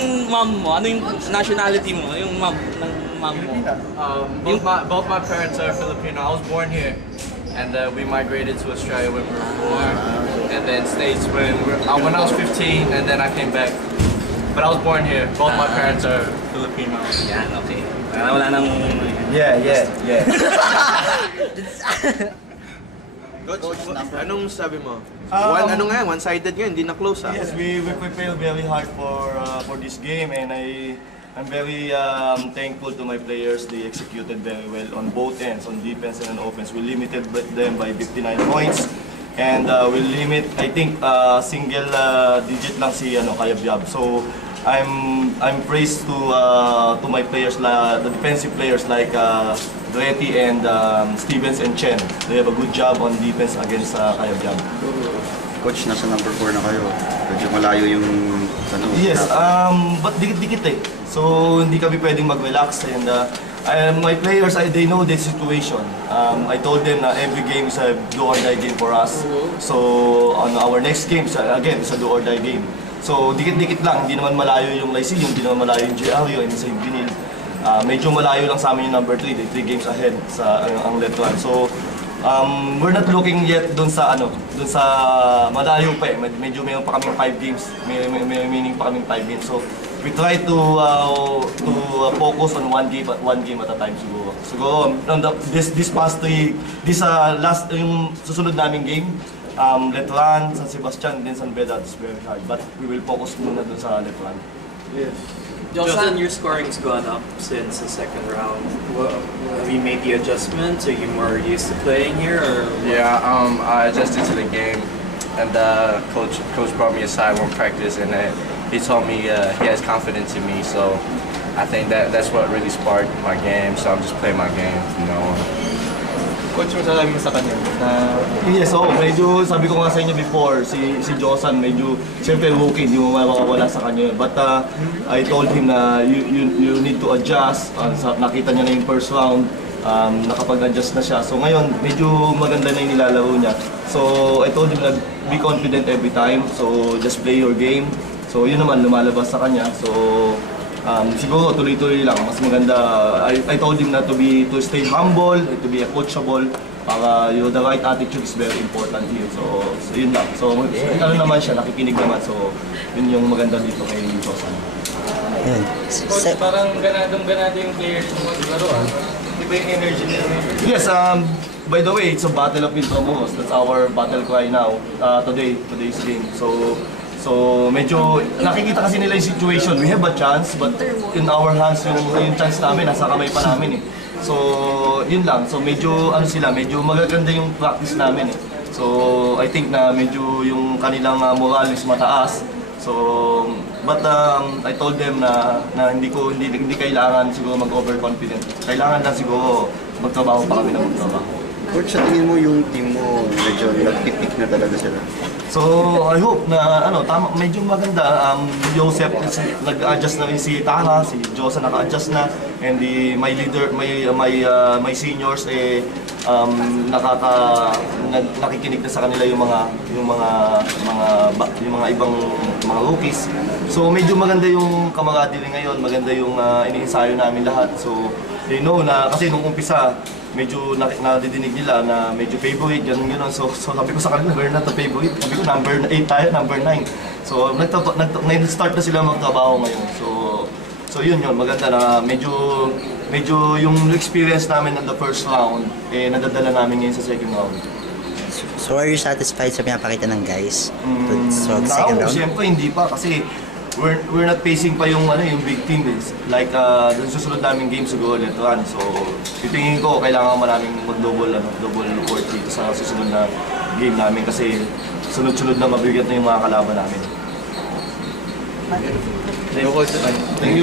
Mom mo? Ano yung nationality mo? Yung mom ng mom mo? Both my parents are Filipino. I was born here, and we migrated to Australia when we were 4, and then States when I was 15, and then I came back. But I was born here. Both my parents are Filipino. Yan, okay. Wala nang... Yeah. Coach, anong sabi mo? Um, One-sided nga, hindi na close Yes, we prepared very hard for this game, and I'm very thankful to my players. They executed very well on both ends, on defense and on offense. We limited them by 59 points, and we limit, I think, single digit lang si Cayabyab. So I'm praised to my players, the defensive players like Dretty and Stevens and Chen. They have a good job on defense against Cayabyab. Coach, nasa number 4 na kayo. Medyo malayo yung Yes, but dikit-dikit eh. So hindi kami pwedeng mag-relax, and my players, they know the situation. I told them na every game is a do-or-die game for us. So on our next game, again, it's a do-or-die game. So dikit-dikit lang, hindi naman malayo yung Lyceum, hindi naman malayo yung JRU, and St. Vinil. Medyo malayo lang sa amin yung number 3, 3 games ahead sa ang left one. So we're not looking yet dun sa malayo pa eh. Medyo mayroon pa kaming 5 games. May meaning pa kaming 5 games. So we try to focus on one game at a time siguro. Siguro this past 3, last yung susunod naming game, Letran, San Sebastian, then San Beda, it's very hard. But we will focus muna dun sa Letran. Yes. Jocelyn, your scoring's gone up since the second round. Have you made the adjustments? Are you more used to playing here, or? Yeah, I adjusted to the game, and coach brought me aside one practice, and he told me he has confidence in me. So I think that's what really sparked my game. So I'm just playing my game, you know. Coach, masasabi mo sa kanya na Yes, medyo sabi ko nga sa inyo before, si Josan medyo, siyempre rookie, hindi mo makakawala sa kanya. But I told him na you need to adjust. Nakita niya na yung first round, nakapag-adjust na siya. So ngayon, medyo maganda na yung nilalaro niya. So I told him na be confident every time, so just play your game. So yun naman, lumalabas sa kanya. So siguro tuloy-tuloy lang, mas maganda. I told him na to stay humble, to be coachable, para the right attitude is very important here. So yun lang. So ano naman siya, nakikinig naman. So yun yung maganda dito kay Josan. Coach, parang ganado yung players mo maglaro Di ba yung energy nila? Yes, by the way, it's a battle of Intramuros. That's our battle cry now, today's game. So medyo nakikita kasi nila yung situation. We have a chance, but in our hands yung chance namin, nasa kamay pa namin eh. So yun lang. So medyo medyo magaganda yung practice namin eh. So I think na medyo yung kanilang moral is mataas. So but I told them na hindi kailangan siguro mag-overconfident. Kailangan lang siguro magtrabaho pa kami ng magtrabaho. Coach, sa tingin mo yung team mo medyo nagpipik na talaga sila? So I hope na tama, medyo maganda. Joseph nag-adjust na rin, si Tara, si Josa naka-adjust na, and my leader, my seniors nakikinig na sa kanila yung mga ibang mga rookies. So medyo maganda yung camaraderie ngayon, maganda yung iniensayo namin lahat. So they know na kasi nung umpisa medyo nadidinig nila na medyo favorite, gano'n. So sabi ko sa kanila, we're not a favorite. Sabi ko, number 8 tayo, number 9. So nag-start na sila magtrabaho ngayon. So yun, maganda na medyo yung experience namin in the first round, nadadala namin ngayon sa second round. So are you satisfied sa pinapakita ng guys? So the second round? Siyempre hindi pa kasi we're not facing pa yung big team like dun susunod naming game siguro Letran. So titingin ko kailangan maraming double effort dito sa susunod na game namin kasi sunod-sunod na mabigat na yung mga kalaban namin. Thank you, Coach. Thank you.